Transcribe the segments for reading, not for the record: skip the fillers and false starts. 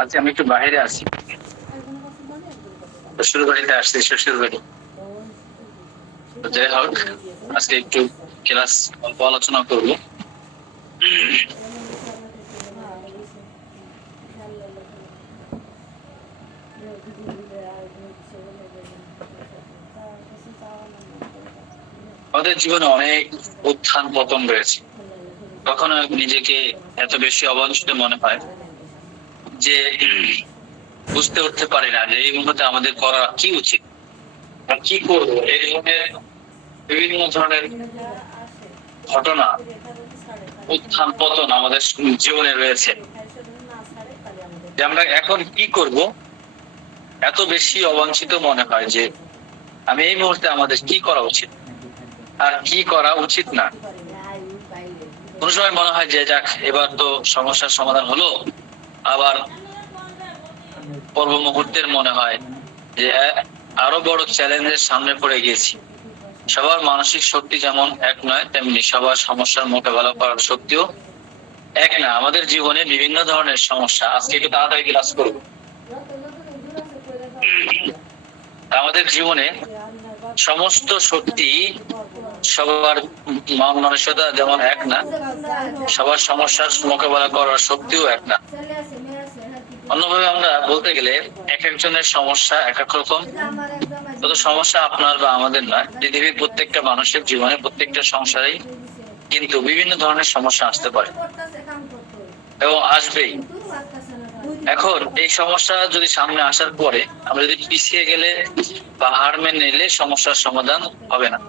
আচ্ছা, আমি একটু বাইরে আছি, শ্বশুর বাড়িতে আসছি, শ্বশুর বাড়ি। যাই হোক, আজকে একটু ক্লাস অল্প আলোচনা করবো। আমাদের জীবনে অনেক উত্থান পতন রয়েছে। কখনো নিজেকে এত বেশি অবাঞ্ছিত মনে হয় যে বুঝতে উঠতে পারি না যে এই মুহূর্তে আমাদের করা কি উচিত বা কি করবো। এই ধরনের বিভিন্ন ধরনের ঘটনা, উত্থান পতন আমাদের জীবনে রয়েছে, যে আমরা এখন কি করব এত বেশি অবাঞ্ছিত মনে হয় যে আমি এই মুহূর্তে আমাদের কি করা উচিত আর কি করা উচিত না। কোন সময় মনে হয় যে যাক, এবার তো সমস্যার সমাধান হলো, আবার পূর্ব মুহূর্তের মনে হয় যে আরো বড় চ্যালেঞ্জের সামনে পড়ে গিয়েছি। সবার মানসিক শক্তি যেমন এক নয়, তেমনি সবার সমস্যার মোকাবেলা করার শক্তিও এক না। আমাদের জীবনে বিভিন্ন ধরনের সমস্যা, আজকে একটু তাড়াতাড়ি ক্লাস করব। আমাদের জীবনে সমস্ত শক্তি, সবার মন মানসিকতা যেমন এক না, সবার সমস্যার মোকাবেলা করার শক্তিও এক না। অন্যভাবে আমরা বলতে গেলে এক একজনের সমস্যা এক এক রকম। তত সমস্যা আপনার বা আমাদের নয়, পৃথিবীর প্রত্যেকটা মানুষের জীবনে, প্রত্যেকটা সংসারেই কিন্তু বিভিন্ন ধরনের সমস্যা আসতে পারে এবং আসবেই। এখন এই সমস্যা যদি সামনে আসার পরে আমরা যদি পিছিয়ে গেলে বা হার মেনে নিলে সমস্যার সমাধান হবে না।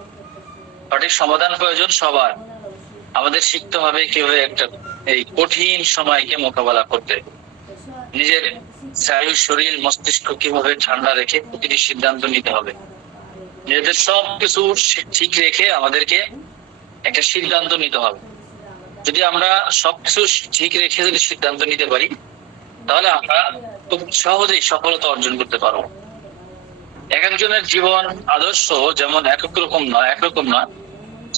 সঠিক সমাধান প্রয়োজন সবার। আমাদের শিখতে হবে কিভাবে একটা এই কঠিন সময়কে মোকাবেলা করতে, নিজের শরীর মস্তিষ্ক কিভাবে ঠান্ডা রেখে প্রতিটি সিদ্ধান্ত নিতে হবে। নিজেদের সবকিছু ঠিক রেখে আমাদেরকে একটা সিদ্ধান্ত নিতে হবে। যদি আমরা সবকিছু ঠিক রেখে যদি সিদ্ধান্ত নিতে পারি, তাহলে আমরা খুব সহজেই সফলতা অর্জন করতে পারবো। এক একজনের জীবন আদর্শ যেমন একরকম নয়,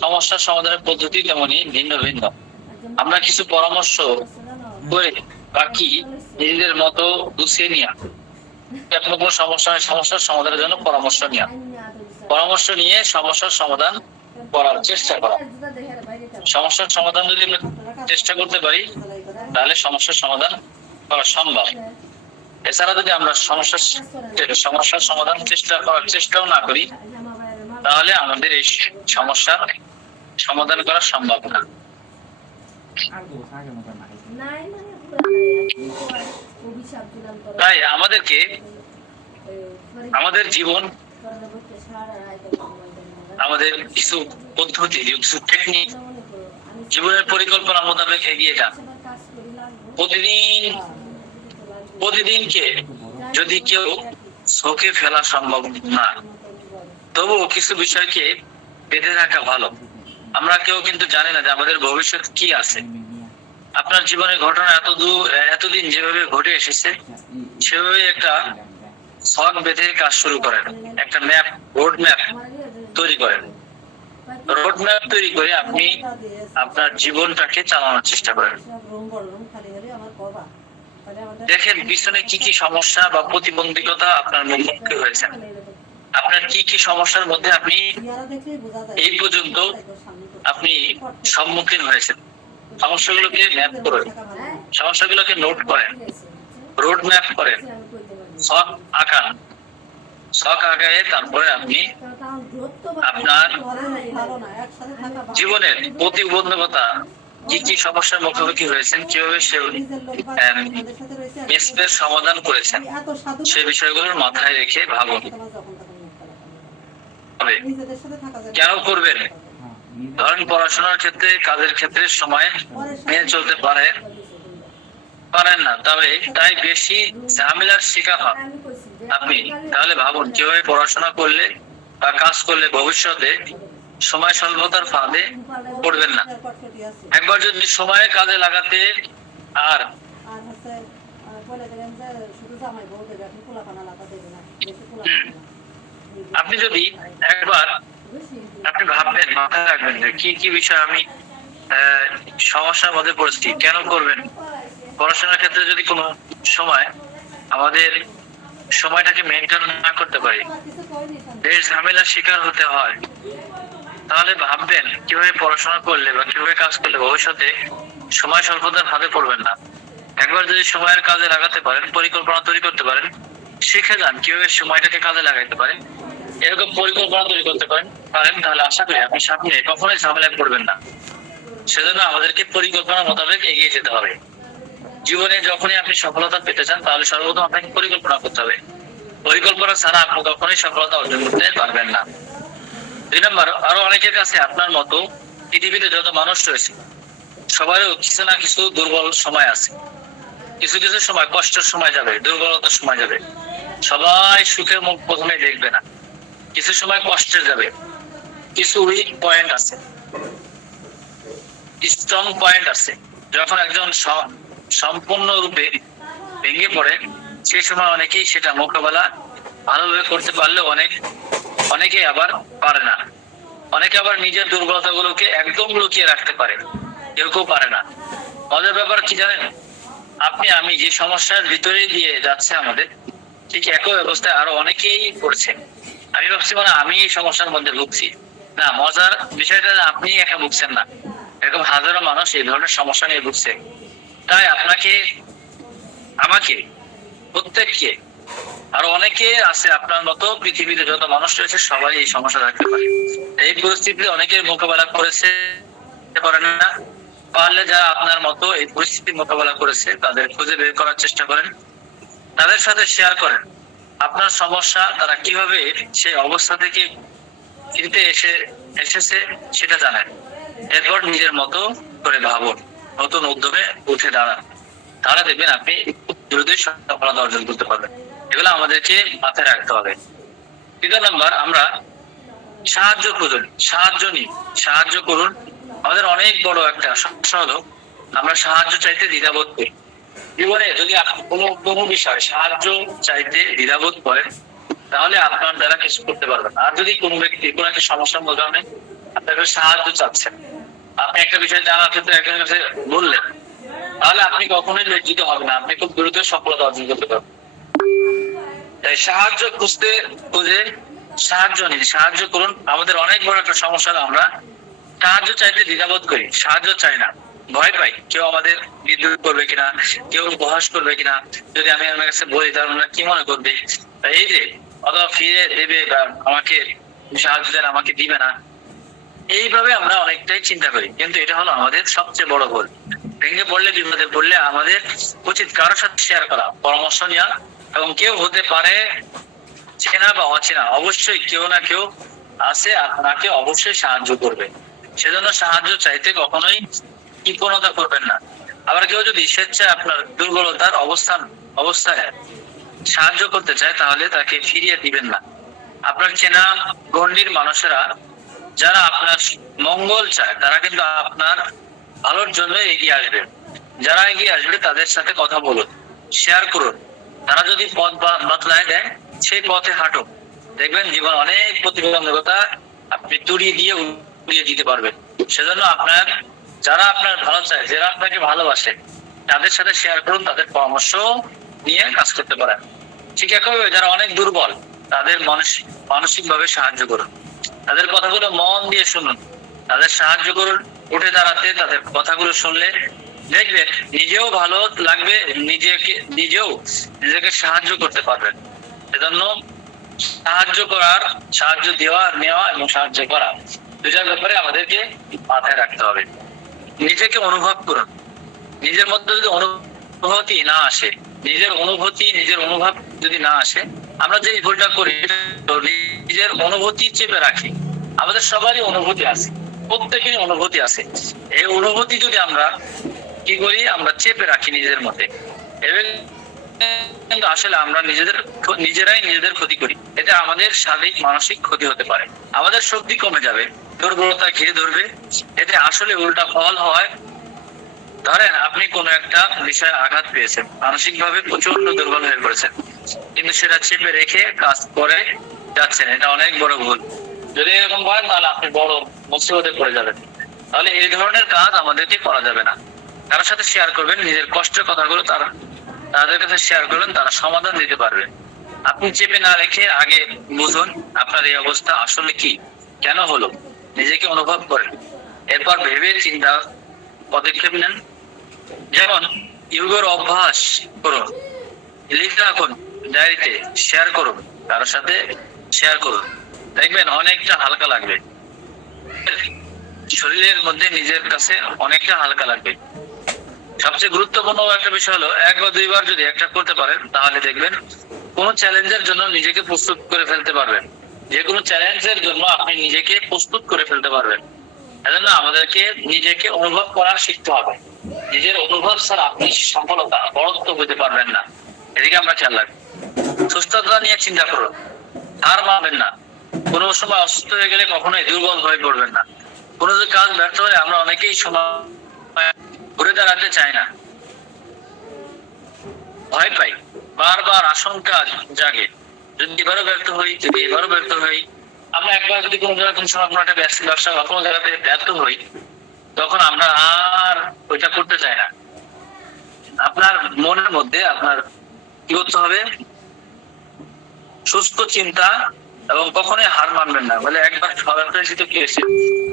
সমস্যার সমাধানের পদ্ধতি তেমনি ভিন্ন ভিন্ন। আমরা কিছু পরামর্শ করে বাকি নিজেদের মতো গুছিয়ে নিয়ে কোনো কোনো সমস্যার সমাধানের জন্য পরামর্শ নিয়ে সমস্যার সমাধান করার চেষ্টা করা। সমস্যার সমাধান যদি আমরা চেষ্টা করতে পারি, তাহলে সমস্যার সমাধান করা সম্ভব। এছাড়া যদি আমরা সমস্যার সমাধান চেষ্টাও না করি, তাহলে আমাদের এই সমস্যার সমাধান করা সম্ভব না। তাই আমাদেরকে আমাদের জীবন, আমাদের কিছু পদ্ধতি, কিছু টেকনিক, জীবনের পরিকল্পনা মোতাবেক এগিয়ে যান। প্রতিদিনকে যদি কেউ চোখে ফেলা সম্ভব না, তবুও কিছু বিষয়কে বেঁধে রাখা ভালো। আমরা কেউ কিন্তু জানি না যে আমাদের ভবিষ্যৎ কি আছে। আপনার জীবনের ঘটনা এতদিন যেভাবে ঘটে এসেছে, সেভাবে একটা ছক বেঁধে কাজ শুরু করেন, একটা রোড ম্যাপ তৈরি করেন। রোড ম্যাপ তৈরি করে আপনি আপনার জীবনটাকে চালানোর চেষ্টা করেন। দেখেন পিছনে কি কি সমস্যা বা প্রতিবন্ধকতা আপনার মুখোমুখি হয়েছে, আপনার কি কি সমস্যার মধ্যে আপনি এই পর্যন্ত আপনি সম্মুখীন হয়েছেন। সমস্যাগুলোকে ম্যাপ করেন, সমস্যাগুলোকে নোট করেন, রোড ম্যাপ করেন, ছক আঁকায় তারপরে আপনি আপনার জীবনের প্রতিবন্ধকতা কি কি সমস্যার মুখোমুখি হয়েছেন, কিভাবে সমাধান করেছেন, সেই বিষয়গুলোর মাথায় রেখে ভাবুন। কেন করবেন? ধরেন পড়াশোনার ক্ষেত্রে, কাজের ক্ষেত্রে সময় মেনে চলতে পারেন না, তাই বেশি ঝামেলার শিকার হন আপনি। তাহলে ভাবুন কিভাবে পড়াশোনা করলে বা কাজ করলে ভবিষ্যতে সময় স্বল্পতার ফাঁদে পড়বেন না। একবার যদি সময়ে কাজে লাগাতে আর আপনি যদি একবার আপনি ভাববেন, মাথায় রাখবেন যে কি কি বিষয় আমি সমস্যার মধ্যে পড়েছি, কেন করবেন, পড়াশোনার ক্ষেত্রে যদি কোনো সময় আমাদের সময়টাকে মেনটেন না করতে পারি, বেশ ঝামেলার শিকার হতে হয়, তাহলে ভাববেন কিভাবে পড়াশোনা করলে বা কিভাবে কাজ করলে ভবিষ্যতে সময় স্বল্পতার ভাবে পড়বেন না। একবার যদি সময়ের কাজে লাগাতে পারেন, পরিকল্পনা তৈরি করতে পারেন, শিখে যান কিভাবে সময়টাকে কাজে লাগাইতে পারেন, এরকম পরিকল্পনা তৈরি করতে পারেন, তাহলে আশা করি আপনি সামনে কখনোই ঝামেলায় পড়বেন না। সেজন্য আমাদেরকে পরিকল্পনা মোতাবেক এগিয়ে যেতে হবে। জীবনে যখনই আপনি সফলতা পেতে চান, তাহলে সর্বপ্রথম আপনাকে পরিকল্পনা করতে হবে। পরিকল্পনা ছাড়া আপনি কখনোই সফলতা অর্জন করতে পারবেন না। 2 নম্বর, আরো অনেকের কাছে আপনার মতো পৃথিবীতে যত মানুষ রয়েছে সবারও কিছু না কিছু দুর্বল সময় আছে। কিছু কিছু সময় কষ্টের সময় যাবে, দুর্বলতার সময় যাবে। সবাই সুখের মুখ প্রথমে দেখবে না, কিছু সময় কষ্টের যাবে। কিছু উইক পয়েন্ট আছে, স্ট্রং পয়েন্ট আছে। যখন একজন সম্পূর্ণরূপে ভেঙে পড়ে, সেই সময় অনেকেই সেটা মোকাবেলা ভালোভাবে করতে পারলেও অনেকে আবার পারে না। অনেকে আবার নিজের দুর্বলতা গুলোকে একদম লুকিয়ে রাখতে পারে, কেউ পারে না। মজার ব্যাপার কি জানেন, আমি যে সমস্যার ভিতরে দিয়ে যাচ্ছে আমাদের, ঠিক একই অবস্থায় আরো অনেকেই পড়ছে। আমি ভাবছি আমি এই সমস্যার মধ্যে ভুগছি না। মজার বিষয়টা আপনি একা ভুগছেন না, এরকম হাজারো মানুষ এই ধরনের সমস্যা নিয়ে ভুগছে। তাই আমাকে প্রত্যেককে, আরো অনেকে আছে আপনার মতো পৃথিবীতে যত মানুষ রয়েছে সবাই এই সমস্যা থাকতে পারে। এই পরিস্থিতিতে অনেকের মোকাবেলা করেছে, পারেন না। পারলে যারা আপনার মতো এই পরিস্থিতি মোকাবেলা করেছে তাদের খুঁজে বের করার চেষ্টা করেন, তাদের সাথে শেয়ার করেন আপনার সমস্যা, তারা কিভাবে সেই অবস্থা থেকে ফিরতে এসেছে সেটা জানেন। এরপর নিজের মতো করে ভাবুন, নতুন উদ্যমে উঠে দাঁড়ান, তাহলে দেখবেন আপনি দ্রুতই সফলতা অর্জন করতে পারবেন। এগুলো আমাদেরকে মাথায় রাখতে হবে। 3 নম্বর, আমরা সাহায্য খুঁজুন, সাহায্য করুন। আমাদের অনেক বড় একটা সমস্যা হলো আমরা সাহায্য চাইতে দ্বিধাবোধ করি। জীবনে যদি আপনি কোনো বিষয় সাহায্য চাইতে দ্বিধাবোধ করেন, তাহলে আপনার দ্বারা কিছু করতে পারবেন। আর যদি কোনো ব্যক্তি কোনো একটা সমস্যার মধ্যে আপনার সাহায্য চাচ্ছেন, আপনি একটা বিষয় জানার ক্ষেত্রে একজনের কাছে বললেন, তাহলে আপনি কখনোই লজ্জিত হবেন না, আপনি খুব দ্রুত সফলতা অর্জন করতে পারবেন। তাই সাহায্য খুঁজে সাহায্য করুন। আমাদের অনেক বড় একটা সমস্যা, আমরা সাহায্য চাইতে দ্বিধাবোধ করি, সাহায্য চাই না, ভয় পাই কেউ আমাদের বিদ্রোহ করবে কিনা, কেউ উপহাস করবে কিনা, যদি আমি আমার কাছে বলি তাহলে কি মনে করবে, এই যে অথবা ফিরে দেবে বা আমাকে সাহায্য চাইলে আমাকে দিবে না, এইভাবে আমরা অনেকটাই চিন্তা করি। কিন্তু এটা হলো আমাদের সবচেয়ে বড় ভুল। ভেঙে পড়লে, বিপদে পড়লে আমাদের উচিত কারোর সাথে শেয়ার করা, পরামর্শ নেওয়া। এবং কেউ হতে পারে চেনা বা অচেনা, অবশ্যই কেউ না কেউ আছে আপনাকে অবশ্যই সাহায্য করবে। সেজন্য সাহায্য চাইতে কখনোই কৃপণতা করবেন না। আবার কেউ যদি স্বেচ্ছায় আপনার দুর্বলতার অবস্থায় সাহায্য করতে চায়, তাহলে তাকে ফিরিয়ে দিবেন না। আপনার চেনা গণ্ডির মানুষেরা যারা আপনার মঙ্গল চায়, তারা কিন্তু আপনার ভালোর জন্য এগিয়ে আসবে। যারা এগিয়ে আসবে তাদের সাথে কথা বলুন, শেয়ার করুন। তারা যদি পথ বাতলায় দেয়, সেই পথে হাঁটুন। দেখবেন জীবন অনেক প্রতিবন্ধকতা আপনি উড়িয়ে দিতে পারবেন। সেজন্য যারা আপনার ভালো চায়, যারা আপনাকে ভালোবাসে, তাদের সাথে শেয়ার করুন, তাদের পরামর্শ নিয়ে কাজ করতে পারেন। ঠিক একইভাবে যারা অনেক দুর্বল, তাদের মানসিক ভাবে সাহায্য করুন, তাদের কথাগুলো মন দিয়ে শুনুন, তাদের সাহায্য করুন উঠে দাঁড়াতে। তাদের কথাগুলো শুনলে দেখবেন নিজেও ভালো লাগবে, নিজেকে সাহায্য করতে পারবেন। সেজন্য সাহায্য দেওয়া, নেওয়া এবং সাহায্য করা, দুটার ব্যাপারে আমাদেরকে মাথায় রাখতে হবে। নিজেকে অনুভব করুন। নিজের মধ্যে যদি অনুভূতি না আসে, নিজের অনুভব যদি না আসে, আমরা যে ভুলটা করি, নিজের অনুভূতি চেপে রাখি। আমাদের সবারই অনুভূতি আছে, প্রত্যেকেরই অনুভূতি আছে। এই অনুভূতি যদি আমরা কি করি, আমরা চেপে রাখি নিজের মধ্যে, এবং কিন্তু আসলে আমরা নিজেরাই নিজেদের ক্ষতি করি। এতে আমাদের শারীরিক মানসিক ক্ষতি হতে পারে, আমাদের শক্তি কমে যাবে, দুর্বলতা ঘিরে ধরবে। এতে আসলে উল্টা ফল হয়। ধরেন আপনি কোনো একটা বিষয়ে আঘাত পেয়েছেন, মানসিক ভাবে প্রচন্ড দুর্বল হয়ে পড়েছেন, কিন্তু সেটা চেপে রেখে কাজ করে যাচ্ছেন, এটা অনেক বড় ভুল। যদি এরকম করেন তাহলে আপনি বড় মুসিবতে পড়ে যাবেন। তাহলে এই ধরনের কাজ আমাদেরকে করা যাবে না। কারোর সাথে শেয়ার করবেন নিজের কষ্টের কথাগুলো, তাদের কাছে শেয়ার করবেন, তারা সমাধান দিতে পারবে। আপনি চেপে না রেখে আগে বুঝুন আপনার এই অবস্থা আসলে কি, কেন হলো, নিজেকে অনুভব করেন, এরপর ভেবে চিন্তা পদক্ষেপ নেন। যেমন ইয়োগের অভ্যাস করুন, লিখে রাখুন ডায়েরিতে, শেয়ার করুন, কারোর সাথে শেয়ার করুন, দেখবেন অনেকটা হালকা লাগবে, শরীরের মধ্যে নিজের কাছে অনেকটা হালকা লাগবে। সবচেয়ে গুরুত্বপূর্ণ একটা বিষয় হলো 1 বা 2 বার যদি একটা করতে পারেন তাহলে দেখবেন কোন চ্যালেঞ্জের জন্য নিজেকে প্রস্তুত করে ফেলতে পারবেন। যে কোনো চ্যালেঞ্জের জন্য আপনি নিজেকে প্রস্তুত করে ফেলতে পারবেন। এজন্য আমাদেরকে নিজেকে অনুভব করা শিখতে হবে। নিজের অনুভব ছাড়া আপনি সফলতা বড়ত্ব হতে পারবেন না। এদিকে আমরা খেয়াল রাখবো। সুস্থতা নিয়ে চিন্তা করুন, হার মানবেন না। কোনো সময় অসুস্থ হয়ে গেলে কখনোই দুর্বল হয়ে পড়বেন না। কোনো যদি কাজ ব্যর্থ হয় আমরা অনেকেই সময় ঘুরে দাঁড়াতে চাই না, ভয় পাই, বারবার আশঙ্কা জাগে, যদি এবারও ব্যর্থ হই, যদি এবারও ব্যর্থ হই। আমরা একবার যদি কোনো জায়গায় কোনো সময় কোনো একটা ব্যবসা বা কোনো জায়গাতে ব্যর্থ হই, তখন আমরা আর ওইটা করতে চাই না। আপনার মনের মধ্যে আপনার কি করতে হবে, সুস্থ চিন্তা, এবং কখনোই হার মানবেন না। বলে একবার কি হয়েছে,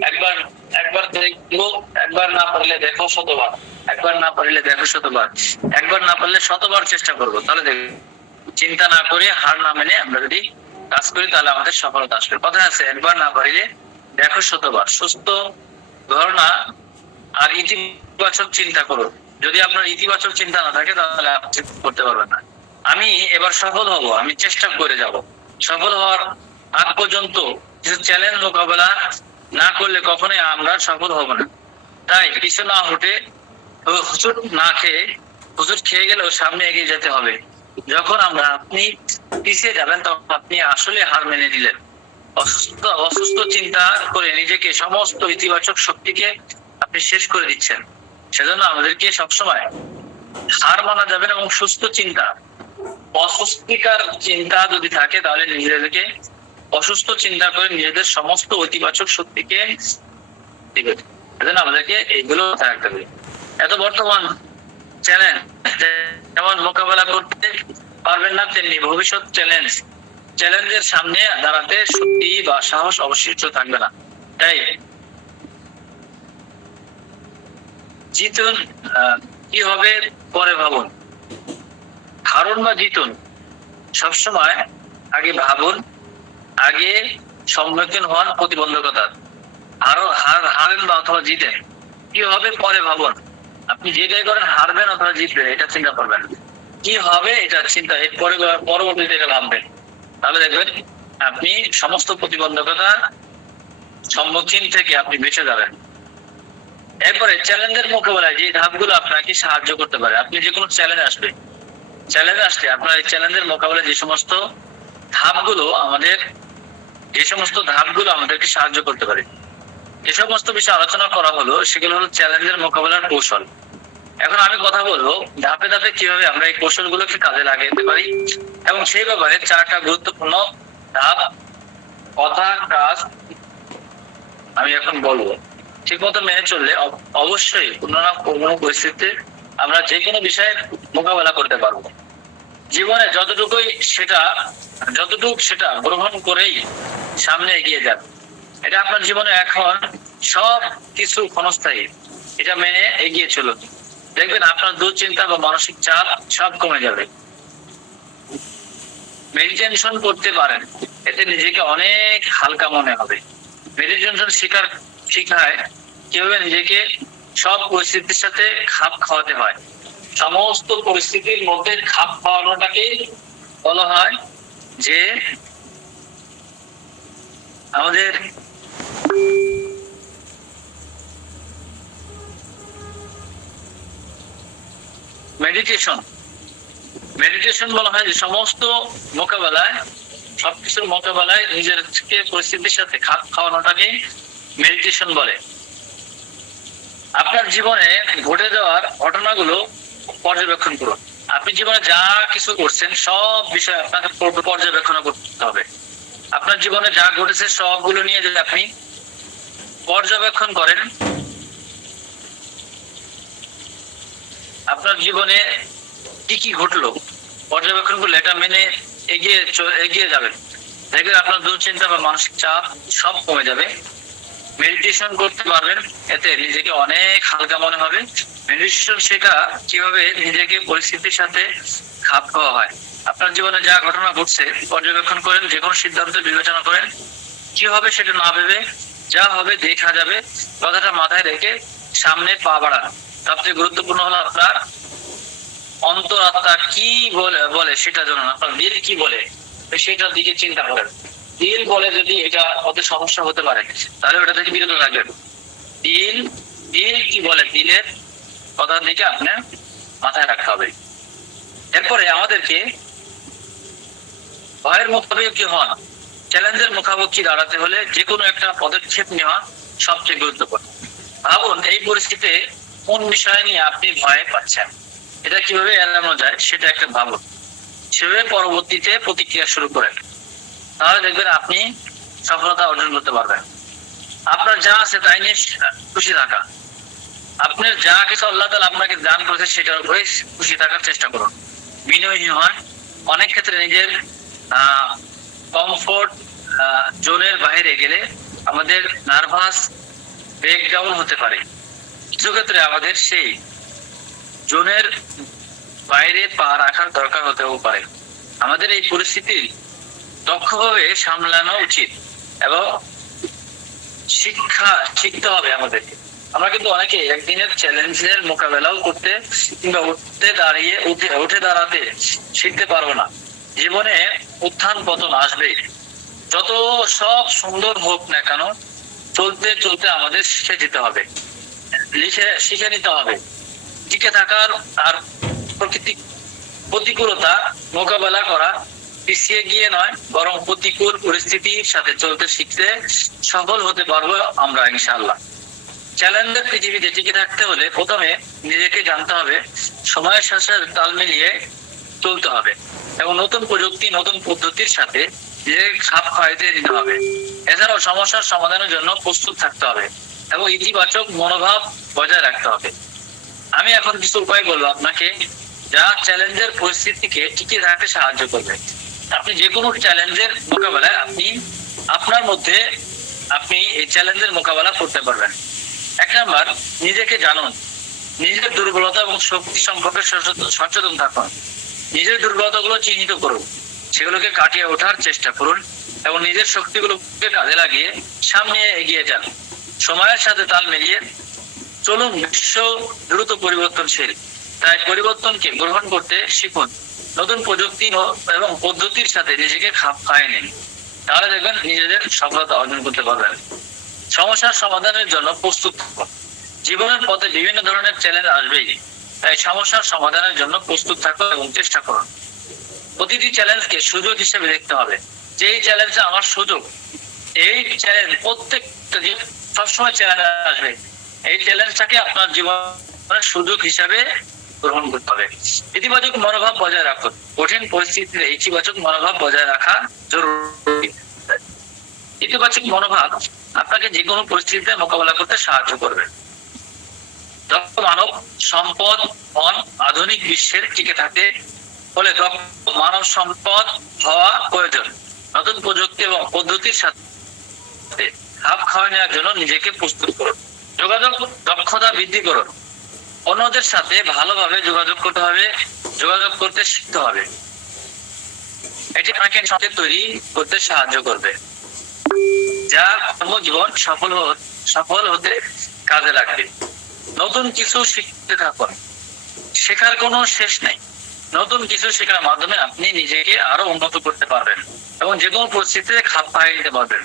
একবার একবার দেখবো, একবার না পারলে দেখো শতবার, একবার না পারলে দেখো শতবার, একবার না পারলে শতবার চেষ্টা করবো। তাহলে দেখো, চিন্তা না করে হার না মেনে আমরা যদি কাজ করি তাহলে আমাদের সফলতা আসবে। কথা আছে, একবার না পারিলে দেখো শতবার। সুস্থ ধারণা আর ইতিবাচক চিন্তা করো। যদি আপনার ইতিবাচক চিন্তা না থাকে তাহলে আপনি করতে পারবেন না। আমি এবার সফল হব, আমি চেষ্টা করে যাব। সফল হওয়ার আগ পর্যন্ত কিছু চ্যালেঞ্জ মোকাবেলা না করলে কখনোই আমরা সফল হব না। তাই কিছু না হটে হুজুর না খেয়ে, হুজুর খেয়ে গেলেও সামনে এগিয়ে যেতে হবে। যখন আপনি পিছিয়ে যাবেন তখন আপনি আসলে হার মেনে নিলেন। অসুস্থ চিন্তা করে নিজেকে সমস্ত ইতিবাচক শক্তিকে আপনি শেষ করে দিচ্ছেন। সেজন্য আমাদেরকে সবসময় হার মানা যাবে না, এবং সুস্থ চিন্তা, অস্বস্তিকর চিন্তা যদি থাকে তাহলে নিজেদেরকে অসুস্থ চিন্তা করে নিজেদের সমস্ত ইতিবাচক শক্তিকে দিবে। সেজন্য আমাদেরকে এইগুলো রাখতে হবে। এত বর্তমান চ্যালেঞ্জ যেমন মোকাবেলা করতে পারবেন না, তেমনি ভবিষ্যৎ চ্যালেঞ্জের সামনে দাঁড়াতে শক্তি বা সাহস অবশিষ্ট থাকবে না। তাই জিতুন, কি হবে পরে ভাবুন। হারুন বা জিতুন সবসময় আগে ভাবুন, আগে সম্মুখীন হন প্রতিবন্ধকতার। হারেন বা অথবা জিতেন, কি হবে পরে ভাবুন। আপনি যেটাই করেন হারবেন অথবা জিতবেন এটা চিন্তা করবেন, কি হবে এটা চিন্তা পরবর্তীতে এটা ভাববেন। তাহলে দেখবেন আপনি সমস্ত প্রতিবন্ধকতার সম্মুখীন থেকে আপনি বেঁচে যাবেন। এরপরে চ্যালেঞ্জের মোকাবেলায় যে ধাপগুলো আপনাকে সাহায্য করতে পারে। আপনি যে কোনো চ্যালেঞ্জ আসলে আপনার এই চ্যালেঞ্জের মোকাবেলায় যে সমস্ত ধাপগুলো আমাদেরকে সাহায্য করতে পারে, যে সমস্ত বিষয় আলোচনা করা হলো সেগুলো হলো চ্যালেঞ্জের মোকাবেলার কৌশল। এখন আমি কথা বলবো ধাপে ধাপে কিভাবে আমরা এই কৌশলগুলোকে কাজে লাগাতে পারি, এবং সেই ব্যাপারে 4টা গুরুত্বপূর্ণ ধাপ, কথা, কাজ আমি এখন বলবো। ঠিক মতো মেনে চললে অবশ্যই কোনো না কোনো পরিস্থিতিতে আমরা যে কোনো বিষয়ে মোকাবেলা করতে পারবো। জীবনে যতটুকু সেটা গ্রহণ করেই সামনে এগিয়ে যাবে। এটা আপনার জীবনে এখন সব কিছু ক্ষণস্থায়ী, এটা মেনে এগিয়ে চলুন। দেখবেন আপনার দুশ্চিন্তা বা মানসিক চাপ সব কমে যাবে। মেডিটেশন করতে পারেন, এতে নিজেকে অনেক হালকা মনে হবে। মেডিটেশন শিখায় কিভাবে নিজেকে সব পরিস্থিতির সাথে খাপ খাওয়াতে হয়। সমস্ত পরিস্থিতির মধ্যে খাপ খাওয়ানোটাকে বলা হয় যে আমাদের মেডিটেশন বলা হয় যে সমস্ত মোকাবেলায়, সবকিছুর মোকাবেলায় নিজেকে পরিস্থিতির সাথে খাপ খাওয়ানোটাকে মেডিটেশন বলে। আপনার জীবনে ঘটে যাওয়ার ঘটনাগুলো পর্যবেক্ষণ করুন। আপনি জীবনে যা কিছু করছেন সব বিষয় আপনাকে পর্যবেক্ষণ করতে হবে। আপনার জীবনে যা ঘটেছে সবগুলো নিয়ে যদি আপনি পর্যবেক্ষণ করেন আপনার জীবনে কি কি ঘটলো পর্যবেক্ষণ করলে এটা মেনে এগিয়ে যাবেন। দেখবেন আপনার দুশ্চিন্তা বা মানসিক চাপ সব কমে যাবে। মেডিটেশন করতে পারবেন, এতে নিজেকে অনেক হালকা মনে হবে। মেডিটেশন শেখা কিভাবে নিজেকে পরিস্থিতির সাথে খাপ খাওয়া হয়। আপনার জীবনে যা ঘটনা ঘটছে পর্যবেক্ষণ করেন, যে কোনো সিদ্ধান্ত বিবেচনা করেন, কি হবে সেটা না ভেবে যা হবে দেখা যাবে কথাটা মাথায় রেখে সামনে পা বাড়ান। সবচেয়ে গুরুত্বপূর্ণ হলো আপনার অন্তরাত্মা কি বলে সেটা জানুন। আপনার দিল কি বলে সেটার দিকে চিন্তা করেন। দিল বলে যদি এটা ওদের সমস্যা হতে পারে, তাহলে ওটা থেকে বিরত থাকবেন। দিল দিল কি বলে, দিলের কথার দিকে আপনার মাথায় রাখতে হবে। এরপরে আমাদেরকে ভয়ের মুখোমুখি হন। চ্যালেঞ্জের মুখোমুখি দাঁড়াতে হলে যে কোনো একটা পদক্ষেপ নেওয়া সবচেয়ে গুরুত্বপূর্ণ। ভাবুন এই পরিস্থিতিতে কোন বিষয় নিয়ে আপনি ভয় পাচ্ছেন, এটা কিভাবে এড়ানো যায় সেটা একটা ভাবুন। সেভাবে পরবর্তীতে প্রতিক্রিয়া শুরু করেন, তাহলে দেখবেন আপনি সফলতা অর্জন করতে পারবেন। আপনার যা আছে তাই নিয়ে খুশি থাকা। আপনার যা কিছু আল্লাহ তাআলা আপনাকে দান করেছে সেটার উপরে খুশি থাকার চেষ্টা করুন। বিনয়ী হন। অনেক ক্ষেত্রে নিজের কমফোর্ট জোনের বাইরে গেলে আমাদের নার্ভাস ব্রেকডাউন হতে পারে। কিছু ক্ষেত্রে আমাদের সেই জোনের বাইরে পা রাখার দরকার হতেও পারে। আমাদের এই পরিস্থিতি দক্ষভাবে সামলানো উচিত এবং শিখতে হবে আমাদেরকে। আমরা কিন্তু অনেকে একদিনের চ্যালেঞ্জের মোকাবেলাও করতে কিংবা উঠে দাঁড়াতে শিখতে পারবো না। জীবনে উত্থান পতন আসবেই। যত সব সুন্দর হোক না কেন, চলতে চলতে আমাদের শিখে যেতে হবে, শিখে নিতে হবে। টিকে থাকার আর প্রতিকূলতা মোকাবেলা করা পিছিয়ে গিয়ে নয়, বরং প্রতিকূল পরিস্থিতির সাথে চলতে শিখতে সফল হতে পারবো আমরা ইনশাআল্লাহ। চ্যালেঞ্জের পৃথিবীতে টিকে থাকতে হলে প্রথমে নিজেকে জানতে হবে, সময়ের সাথে তাল মিলিয়ে চলতে হবে এবং নতুন প্রযুক্তি নতুন পদ্ধতির সাথে নিজেকে খাপ খাওয়াইতে দিতে হবে। এছাড়াও সমস্যার সমাধানের জন্য প্রস্তুত থাকতে হবে এবং ইতিবাচক মনোভাব বজায় রাখতে হবে। আমি এখন কিছু উপায় বলবো আপনাকে, যা চ্যালেঞ্জের পরিস্থিতিকে টিকে থাকতে সাহায্য করবে। আপনি যে কোনো চ্যালেঞ্জের মোকাবেলায় আপনার মধ্যে আপনি এই চ্যালেঞ্জের মোকাবেলা করতে পারবেন। 1 নাম্বার, নিজেকে জানুন। নিজের দুর্বলতা এবং শক্তি সম্পর্কে সচেতন থাকুন। নিজের দুর্বলতাগুলো চিহ্নিত করুন, সেগুলোকে কাটিয়ে ওঠার চেষ্টা করুন এবং নিজের শক্তিগুলোকে কাজে লাগিয়ে সামনে এগিয়ে যান। সময়ের সাথে তাল মিলিয়ে চলুন। বিশ্ব দ্রুত পরিবর্তনশীল, তাই পরিবর্তনকে গ্রহণ করতে শিখুন। নতুন প্রযুক্তি এবং পদ্ধতির সাথে নিজেকে খাপ খাইয়ে নিন, তাহলে দেখবেন নিজেদের সফলতা অর্জন করতে পারবেন। সমস্যার সমাধানের জন্য প্রস্তুত থাকুন। জীবনের পথে বিভিন্ন ধরনের চ্যালেঞ্জ আসবেই, তাই সমস্যার সমাধানের জন্য প্রস্তুত থাকুন এবং চেষ্টা করুন। প্রতিটি চ্যালেঞ্জকে সুযোগ হিসেবে দেখতে হবে, যে এই চ্যালেঞ্জটা আমার সুযোগ। এই চ্যালেঞ্জ প্রত্যেকটা সবসময় চ্যালেঞ্জ আসবে, এই চ্যালেঞ্জটাকে আপনার জীবনের সুযোগ হিসাবে গ্রহণ করতে হবে। ইতিবাচক মনোভাব বজায় রাখুন। কঠিন পরিস্থিতিতে ইতিবাচক মনোভাব বজায় রাখা জরুরি। ইতিবাচক মনোভাব আপনাকে যে কোনো পরিস্থিতিতে মোকাবেলা করতে সাহায্য করবে। দক্ষ মানব সম্পদ আধুনিক বিশ্বের টিকে থাকতে হলে দক্ষ মানব সম্পদ হওয়া প্রয়োজন। নতুন প্রযুক্তি এবং পদ্ধতির সাথে খাপ খাওয়াই নেওয়ার জন্য নিজেকে প্রস্তুত করুন। যোগাযোগ দক্ষতা বৃদ্ধি করুন। অন্যদের সাথে ভালোভাবে যোগাযোগ করতে শিখতে হবে। এটি আপনাকে তৈরি করতে সাহায্য করবে, যা কর্মজীবন সফল হতে কাজে লাগবে। নতুন কিছু শিখতে থাকুন। শেখার কোনো শেষ নেই। নতুন কিছু শেখার মাধ্যমে আপনি নিজেকে আরো উন্নত করতে পারবেন এবং যে কোনো পরিস্থিতিতে খাপ খাইয়ে নিতে পারবেন।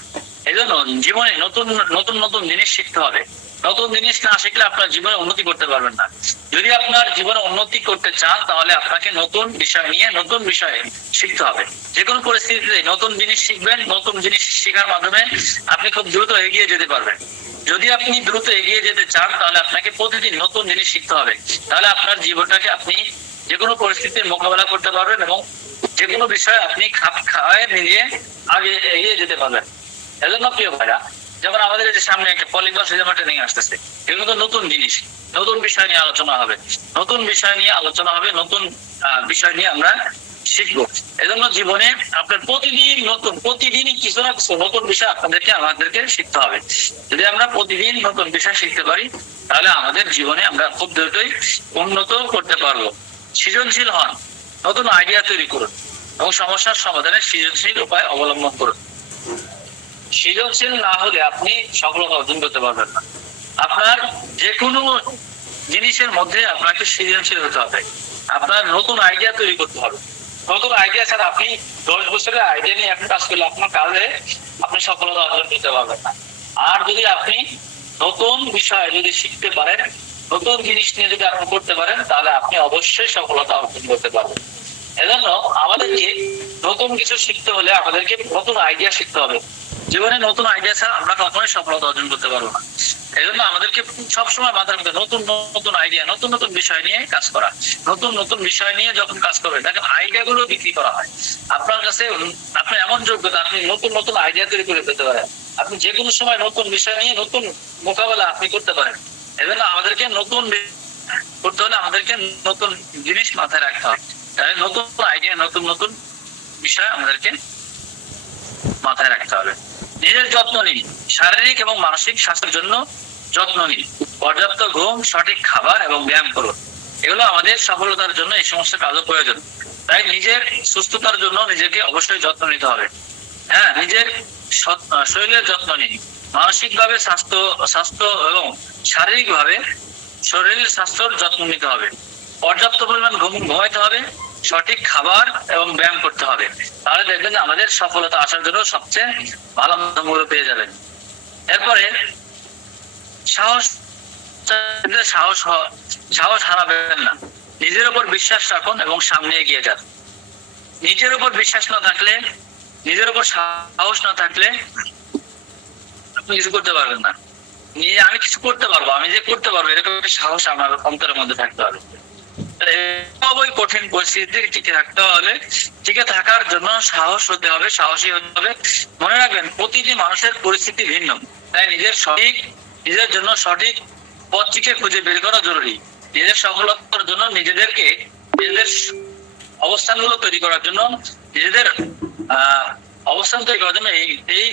এই জন্য জীবনে নতুন নতুন নতুন জিনিস শিখতে হবে। নতুন জিনিস না শিখলে আপনার জীবনে উন্নতি করতে পারবেন না। যদি আপনার জীবনে উন্নতি করতে চান, তাহলে আপনাকে নতুন বিষয় নিয়ে নতুন বিষয়ে শিখতে হবে। যে কোনো পরিস্থিতিতে নতুন জিনিস শিখবেন। নতুন জিনিস শেখার মাধ্যমে আপনি খুব দ্রুত এগিয়ে যেতে পারবেন। যদি আপনি দ্রুত এগিয়ে যেতে চান, তাহলে আপনাকে প্রতিদিন নতুন জিনিস শিখতে হবে। তাহলে আপনার জীবনটাকে আপনি যে কোনো পরিস্থিতির মোকাবেলা করতে পারবেন এবং যে কোনো বিষয়ে আপনি খাপ খাওয়ায় নিয়ে আগে এগিয়ে যেতে পারবেন। এজন্য প্রিয় ভাইরা, যেমন আমাদের এই যে সামনে একটা পলিগ্লাস এক্সাম ট্রেনিং আসতেছে, এগুলো তো নতুন জিনিস, নতুন বিষয় নিয়ে আলোচনা হবে, নতুন বিষয় নিয়ে আলোচনা হবে, নতুন বিষয় নিয়ে আমরা শিখবো। এজন্য জীবনে আপনার প্রতিদিনই কিছু না কিছু নতুন বিষয় আমাদেরকে শিখতে হবে। যদি আমরা প্রতিদিন নতুন বিষয় শিখতে পারি, তাহলে আমাদের জীবনে আমরা খুব দ্রুতই উন্নত করতে পারবো। সৃজনশীল হন, নতুন আইডিয়া তৈরি করুন এবং সমস্যার সমাধানের সৃজনশীল উপায় অবলম্বন করুন। সৃজনশীল না হলে আপনি সফলতা অর্জন করতে পারবেন না। আপনার যে কোনো জিনিসের মধ্যে আপনাকে সৃজনশীল হতে হবে, আপনার নতুন আইডিয়া তৈরি করতে হবে। নতুন আইডিয়া ছাড়া আপনি 10 বছরের আইডিয়া নিয়ে আপনি কাজ করলে আপনার কাজে আপনি সফলতা অর্জন করতে পারবেন না। আর যদি আপনি নতুন বিষয় যদি শিখতে পারেন, নতুন জিনিস নিয়ে যদি আপনি করতে পারেন, তাহলে আপনি অবশ্যই সফলতা অর্জন করতে পারবেন। এজন্য আমাদেরকে নতুন কিছু শিখতে হলে আমাদেরকে নতুন আইডিয়া শিখতে হবে। জীবনে নতুন আইডিয়া ছাড়া আমরা কখনোই সফলতা অর্জন করতে পারবো না। এই জন্য আমাদেরকে সবসময় মাথার মধ্যে নতুন নতুন আইডিয়া, নতুন নতুন বিষয় নিয়ে কাজ করা। নতুন নতুন বিষয় নিয়ে যখন কাজ করবে, দেখেন আইডিয়া গুলো বিক্রি করা হয়। আপনার কাছে আপনার এমন যোগ্যতা, আপনি নতুন নতুন আইডিয়া তৈরি করে পেতে পারেন। আপনি যে কোনো সময় নতুন বিষয় নিয়ে নতুন মোকাবেলা আপনি করতে পারেন। এই জন্য আমাদেরকে নতুন করতে হলে আমাদেরকে নতুন জিনিস মাথায় রাখতে হবে। তাহলে নতুন আইডিয়া, নতুন নতুন বিষয় আমাদেরকে মাথায় রাখতে হবে। নিজের যত্ন নিন, শারীরিক এবং মানসিক স্বাস্থ্যের জন্য যত্ন নিন। পর্যাপ্ত ঘুম, সঠিক খাবার এবং ব্যায়াম করুন। এগুলো আমাদের সফলতার জন্য এই সমস্ত কাজও প্রয়োজন। তাই নিজের সুস্থতার জন্য নিজেকে অবশ্যই যত্ন নিতে হবে। হ্যাঁ, নিজের শরীরের যত্ন নিন। মানসিক ভাবে স্বাস্থ্য এবং শারীরিক ভাবে শরীরের স্বাস্থ্যের যত্ন নিতে হবে। পর্যাপ্ত পরিমাণ ঘুমাইতে হবে, সঠিক খাবার এবং ব্যায়াম করতে হবে। তাহলে দেখবেন যে আমাদের সফলতা আসার জন্য সবচেয়ে ভালো মাধ্যমগুলো পেয়ে যাবেন। এরপরে সাহস সাহস হারাবেন না। নিজের উপর বিশ্বাস রাখুন এবং সামনে এগিয়ে যান। নিজের উপর বিশ্বাস না থাকলে, নিজের উপর সাহস না থাকলে আপনি কিছু করতে পারবেন না। আমি কিছু করতে পারবো, আমি যে করতে পারবো, এরকম একটা সাহস আমার অন্তরের মধ্যে থাকতে হবে। কঠিন পরিস্থিতিতে টিকে থাকার জন্য সাহস হতে হবে, সাহসী হতে হবে। মনে রাখবেন, প্রতিটি মানুষের পরিস্থিতি ভিন্ন। তাই নিজের জন্য সঠিক পথটিকে খুঁজে বের করা জরুরি। নিজের সফলতার জন্য নিজেদের অবস্থানগুলো তৈরি করার জন্য নিজেদের অবস্থান তৈরি করার জন্য এই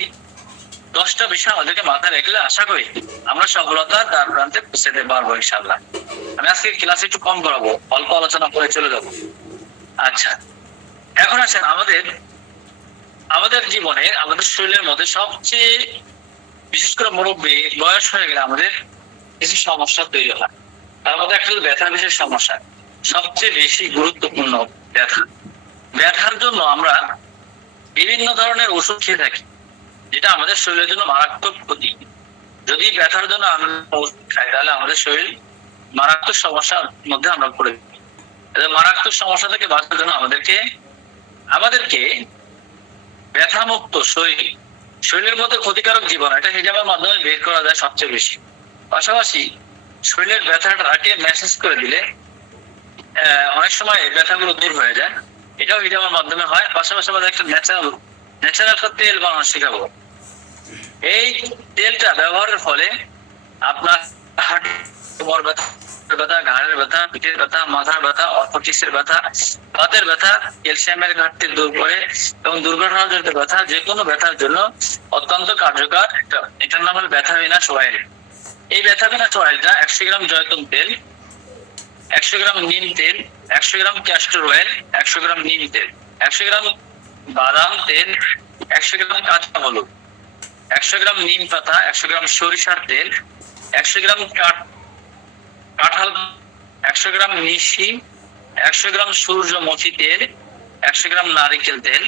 10টা বিষয় আমাদেরকে মাথায় রাখলে আশা করি আমরা সফলতার দ্বার প্রান্তে পৌঁছাতে পারবো ইনশাআল্লাহ। আমি আজকে ক্লাসে একটু কম করাবো, অল্প আলোচনা করে চলে যাবো। আচ্ছা, এখন আসেন আমাদের জীবনে, আমাদের শরীরের মধ্যে সবচেয়ে, বিশেষ করে মুরব্বী বয়স হয়ে গেলে আমাদের কিছু সমস্যা তৈরি হয়। তার মধ্যে একটা ব্যথার বিশেষ সমস্যা, সবচেয়ে বেশি গুরুত্বপূর্ণ ব্যথার জন্য আমরা বিভিন্ন ধরনের ওষুধ খেয়ে থাকি, যেটা আমাদের শরীরের জন্য মারাত্মক ক্ষতি। যদি ব্যথার জন্য আমরা ওষুধ খাই, তাহলে আমাদের শরীর মারাত্মক সমস্যার মধ্যে আমরা পড়ে যাই। মারাত্মক সমস্যা থেকে বাঁচার জন্য আমাদেরকে ব্যথা মুক্ত শরীরের মধ্যে ক্ষতিকারক জীবন, এটা হিজাবের মাধ্যমে বের করা যায় সবচেয়ে বেশি। পাশাপাশি শরীরের ব্যথাটাকে মেসেজ করে দিলে অনেক সময় ব্যথাগুলো দূর হয়ে যায়, এটাও হিজাবের মাধ্যমে হয়। পাশাপাশি আমাদের একটা ন্যাচারাল একটা তেল বানানো শেখাবো। এই তেলটা ব্যবহারের ফলে আপনার কোমর ব্যথা, ঘাড়ের ব্যথা, পিঠের ব্যথা, মাথার ব্যথা, অর্থোটিক্সের ব্যথা, বাতের ব্যথা, ক্যালসিয়ামের ঘাটতি দূর করে এবং দুর্ঘটনাজনিত ব্যথা, যে কোনো ব্যথার জন্য অত্যন্ত কার্যকর। এটার নাম হল ব্যথা বিনাশ অয়েল। এই ব্যথা বিনাশ অয়েলটা 100 গ্রাম জয়তুন তেল, 100 গ্রাম নিম তেল, 100 গ্রাম ক্যাস্টর অয়েল, 100 গ্রাম নিম তেল, 100 গ্রাম বাদাম তেল, 100 গ্রাম কাঁচা হলুদ, 100 গ্রাম নিম পাতা, 100 গ্রাম সরিষার তেল, 100 গ্রাম কাঁঠাল, 100 গ্রাম মিশি, 100 গ্রাম সূর্যমুখী তেল, 100 গ্রাম নারিকেল তেল,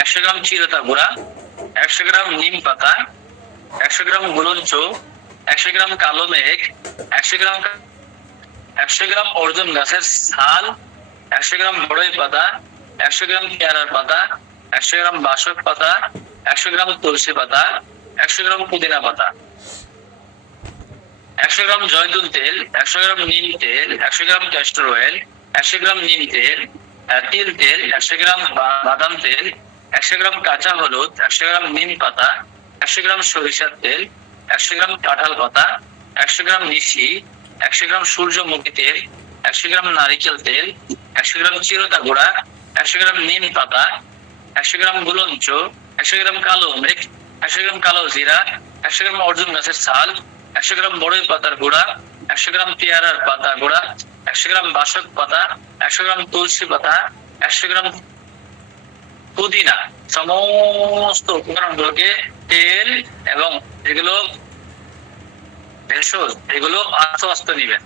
100 গ্রাম চিরতা গুঁড়া, 100 গ্রাম নিম পাতা, 100 গ্রাম গুলঞ্চ, 100 গ্রাম কালো মেঘ, 100 গ্রাম অর্জুন গাছের ছাল, 100 গ্রাম বড়ই পাতা, 100 গ্রাম পেয়ারার পাতা, 100 গ্রাম বাসক পাতা, 100 গ্রাম তুলসী পাতা, 100 গ্রাম পুদিনা পাতা, 100 গ্রাম জয়তুন তেল, 100 গ্রাম নিম তেল, 100 গ্রাম ক্যাস্টর অয়েল, 100 গ্রাম নিম তেল, তিল তেল, 100 গ্রাম বাদাম তেল, 100 গ্রাম কাঁচা হলুদ, 100 গ্রাম নিম পাতা, 100 গ্রাম সরিষার তেল, 100 গ্রাম কাঁঠাল পাতা, 100 গ্রাম মিশি, 100 গ্রাম সূর্যমুখী তেল, 100 গ্রাম নারিকেল তেল, 100 গ্রাম চিরতা গুঁড়া, 100 গ্রাম নিম পাতা, 100 গ্রাম গুলঞ্চ, 100 গ্রাম কালো মেঘ, 100 গ্রাম কালো জিরা, 100 গ্রাম অর্জুন গাছের ছাল, 100 গ্রাম বড়ই পাতার গুঁড়া, 100 গ্রাম পেয়ারার পাতা গুঁড়া, 100 গ্রাম বাসক পাতা, 100 গ্রাম তুলসী পাতা, 100 গ্রাম পুদিনা। সমস্ত উপকরণগুলোকে তেল এবং এগুলো ভেষজ এগুলো আস্তে আস্তে নিবেন,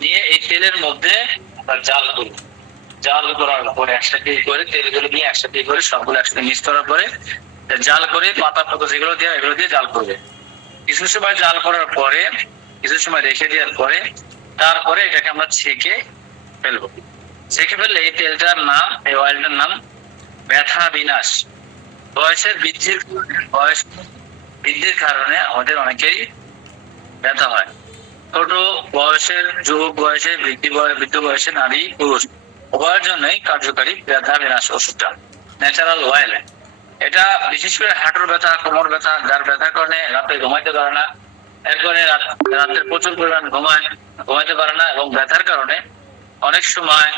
নিয়ে এই তেলের মধ্যে জাল করবেন। জাল করার পরে একসাথে করে তেলগুলো নিয়ে একসাথে করে সবগুলো একসাথে মিক্স করার পরে জাল করে পাতা পাতা যেগুলো দিয়ে এগুলো দিয়ে জাল করবে। কিছু সময় জাল করার পরে কিছু সময় রেখে দেওয়ার পরে তারপরে এটাকে আমরা ছেঁকে ফেলবো। ছেঁকে ফেললে এই তেলটার নাম, এই অয়েলটার নাম ব্যথা বিনাশ। বয়স বৃদ্ধির কারণে আমাদের অনেকেই ব্যথা হয়। ছোট বয়সের, যুবক বয়সে, বৃদ্ধ বয়সে, নারী পুরুষ উভয়ের জন্যই কার্যকারী ব্যথা বিনাশ ওষুধটা ন্যাচারাল অয়েল। এটা বিশেষ করে হাঁটুর ব্যথা, কোমর ব্যথা, যার ব্যথার কারণে রাতে ঘুমাইতে পারে না, একবারে রাতের প্রচুর পরিমাণ ঘুমাইতে পারে না, এবং ব্যথার কারণে অনেক সময়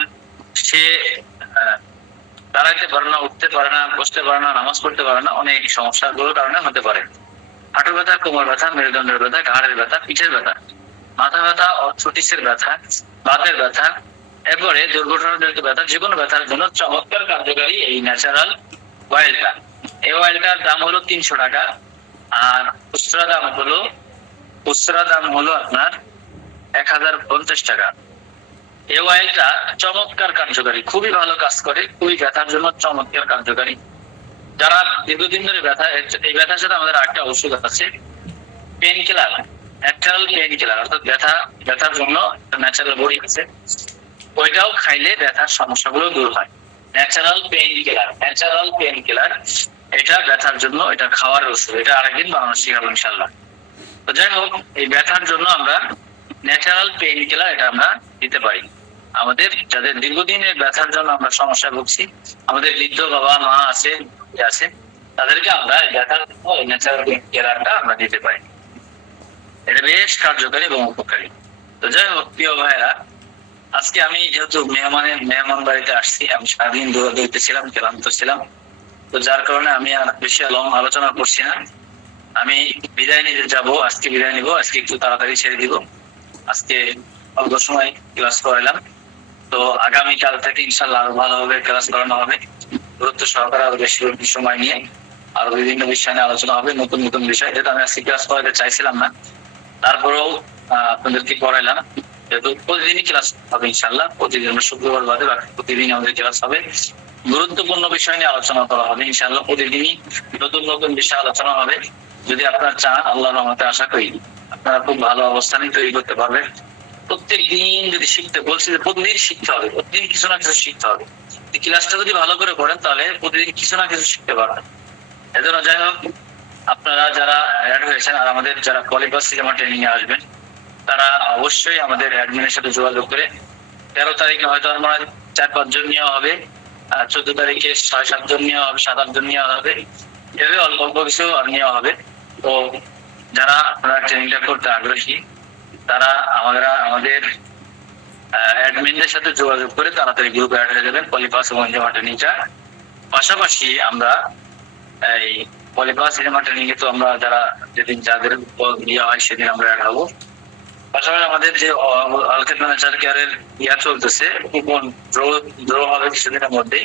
সে দাঁড়াইতে পারে না, উঠতে পারে না, বসতে পারে না, নামাজ পড়তে পারে না, অনেক সমস্যাগুলোর কারণে হতে পারে। হাঁটু ব্যথা, কোমর ব্যথা, মেরুদণ্ডের ব্যথা, ঘাড়ের ব্যথা, পিঠের ব্যথা, মাথা ব্যথা, অর্থোটিসের ব্যথা, বাতের ব্যথা, এরপরে দুর্ঘটনাজনিত ব্যথা, যে কোনো ব্যথার জন্য চমৎকার কার্যকারী এই ন্যাচারাল অয়েলটা। এই অয়েলটার দাম হলো 300 টাকা, আর খুচরা দাম হলো আপনার 1050 টাকা। এই অয়েলটা চমৎকার কার্যকারী, খুবই ভালো কাজ করে, খুবই ব্যথার জন্য চমৎকার কার্যকারী। যারা দীর্ঘদিন ধরে ব্যথা, এই ব্যথার সাথে আমাদের একটা ওষুধ আছে, pain killer, natural pain killer, অর্থাৎ ব্যথার জন্য ন্যাচারাল বড়ি আছে, ওইটাও খাইলে ব্যথার সমস্যাগুলো দূর হয়। ন্যাচারাল পেন কিলার, এটা ব্যথার জন্য, এটা খাওয়ার ওষুধ, এটা আরেকদিন বানানো শিখাবো ইনশাল্লাহ। তো যাই হোক, এই ব্যথার জন্য আমরা ন্যাচারাল পেইন কিলার এটা আমরা দিতে পারি। আমাদের যাদের দীর্ঘদিনের ব্যথার জন্য আমরা সমস্যা ভুগছি, আমাদের বৃদ্ধ বাবা মা আছে, তাদেরকে আমরা ব্যথার ন্যাচারাল পেইন কিলারটা আমরা দিতে পারি। এটা বেশ কার্যকারী এবং উপকারী। তো যাই হোক প্রিয় ভাইরা, আজকে আমি যেহেতু মেহমান বাড়িতে আসছি, আমি সারাদিন দৌড়াদৌড়িতে ছিলাম, ক্লান্ত ছিলাম, তো যার কারণে আমি আর বেশি লং আলোচনা করছি না। আমি বিদায় নিতে যাবো, আজকে বিদায় নিবো, আজকে একটু তাড়াতাড়ি ছেড়ে দিব। আজকে অল্প সময় ক্লাস করাইলাম, তো আগামীকাল থেকে ইনশাল্লাহ আরো ভালোভাবে ক্লাস করানো হবে, গুরুত্ব সহকারে আরো বেশি সময় নিয়ে আরো বিভিন্ন বিষয় নিয়ে আলোচনা হবে, নতুন নতুন বিষয়, যেটা আমি আজকে ক্লাস করাতে চাইছিলাম না, তারপরেও আপনাদেরকে করাইলাম। যেহেতু প্রতিদিনই ক্লাস হবে ইনশাল্লাহ, প্রতিদিন শুক্রবার বাদে বাকি প্রতিদিন আমাদের ক্লাস হবে, গুরুত্বপূর্ণ বিষয় নিয়ে আলোচনা করা হবে ইনশাল্লাহ, প্রতিদিনই নতুন নতুন বিষয় আলোচনা হবে। যদি আপনারা চান, আল্লাহর রহমতে আশা করি আপনারা খুব ভালো অবস্থানই তৈরি করতে পারবেন। প্রত্যেক দিন যদি শিখতে বলছি, যে প্রতিদিন শিখতে হবে, প্রতিদিন কিছু না কিছু শিখতে হবে। ক্লাসটা যদি ভালো করে পড়েন তাহলে প্রতিদিন কিছু না কিছু শিখতে পারবেন। এজন্য যাই হোক, আপনারা যারা অ্যাড হয়েছেন আর আমাদের যারা পলিবাস সিনেমা ট্রেনিং এ আসবেন, তারা অবশ্যই আমাদের অ্যাডমিনের সাথে যোগাযোগ করে 13 তারিখে হয়তো আমার 4-5 জন নেওয়া হবে, 14 তারিখে 6-7 জন নেওয়া হবে, 7-8 জন নেওয়া হবে, এভাবে অল্প অল্প কিছু নেওয়া হবে। তো যারা আপনারা ট্রেনিংটা করতে আগ্রহী, তারা আমাদের অ্যাডমিনদের সাথে যোগাযোগ করে তাড়াতাড়ি গ্রুপে অ্যাড হয়ে যাবেন পলিপাস এবং সিনেমা ট্রেনিংটা। পাশাপাশি আমরা এই পলিপাস সিনেমা ট্রেনিং এ তো আমরা যেদিন যাদের ইয়ে হয় সেদিন আমরা অ্যাড হবো। পাশাপাশি আমাদের যে আলকেট ম্যানেজার কেয়ারের চলতেছে, কুপন ড্র হবে কিছুদিনের মধ্যেই।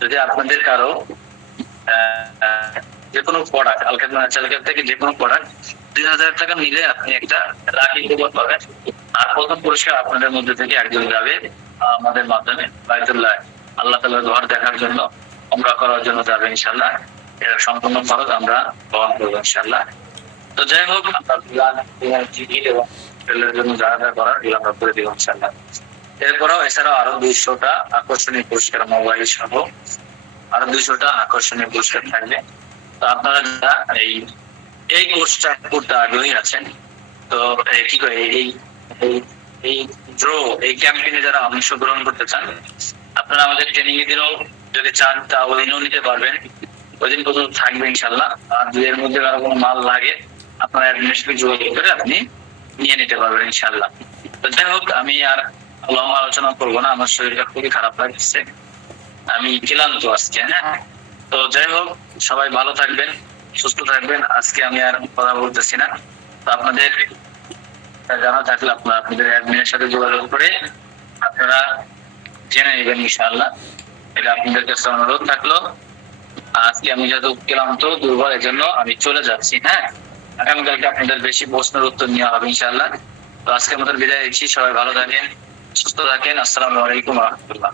যদি আপনাদের কারো যে কোনো প্রোডাক্ট, আলকেট ম্যানেজার কেয়ার থেকে যে কোনো প্রোডাক্ট 2000 টাকা নিলে আপনি একটা লাকি কুপন পাবেন, আর প্রথম পুরস্কার আপনাদের মধ্যে থেকে একজন যাবে আমাদের মাধ্যমে বাইতুল্লাহ, আল্লাহ তাআলার ঘর দেখার জন্য, উমরা করার জন্য যাবে ইনশাআল্লাহ। এর সম্পূর্ণ খরচ আমরা বহন করবো ইনশাআল্লাহ। তো যাই হোক, আপনার জন্য যা যা করার আমরা করে দিব ইনশাআল্লাহ। এছাড়াও আরো 200টা আকর্ষণীয় পুরস্কার, মোবাইল সহ আরো 200টা আকর্ষণীয় পুরস্কার থাকবে। তো আপনারা যারা এই কোর্সটা করতে আগ্রহী আছেন, তো কি করে এই এই ক্যাম্পেইনে যারা অংশগ্রহণ করতে চান, আপনারা আমাদের ট্রেনিং এ দিনও যদি চান তা ওদিনও নিতে পারবেন। ওই দিন পর্যন্ত থাকবে ইনশাল্লাহ। আর যদি এর মধ্যে কারো কোনো মাল লাগে আপনার অ্যাডমিনিস্ট্রেটিভ যোগাযোগ করে আপনি নিয়ে নিতে পারবেন ইনশাল্লাহ। তো যাই হোক, আমি আর লম্বা আলোচনা করবো না, আমার শরীরটা খুবই খারাপ লাগছে, আমি ক্লান্ত আজকে। হ্যাঁ, তো যাই হোক, সবাই ভালো থাকবেন, সুস্থ থাকবেন। আজকে আমি আর কথা বলতেছি না। তো আপনাদের জানা থাকলে আপনারা আপনাদের অ্যাডমিনের সাথে যোগাযোগ করে আপনারা জেনে নেবেন ইনশাআল্লাহ। এটা আপনাদের কাছে অনুরোধ থাকলো। আজকে আমি যেহেতু ক্লান্ত দুর্বল, এর জন্য আমি চলে যাচ্ছি। হ্যাঁ, আগামীকালকে আপনাদের বেশি প্রশ্নের উত্তর নেওয়া হবে ইনশাআল্লাহ। তো আজকে আমাদের বিদায় দিচ্ছি, সবাই ভালো থাকেন, সুস্থ থাকেন। আসসালামু আলাইকুম ওয়া রাহমাতুল্লাহ।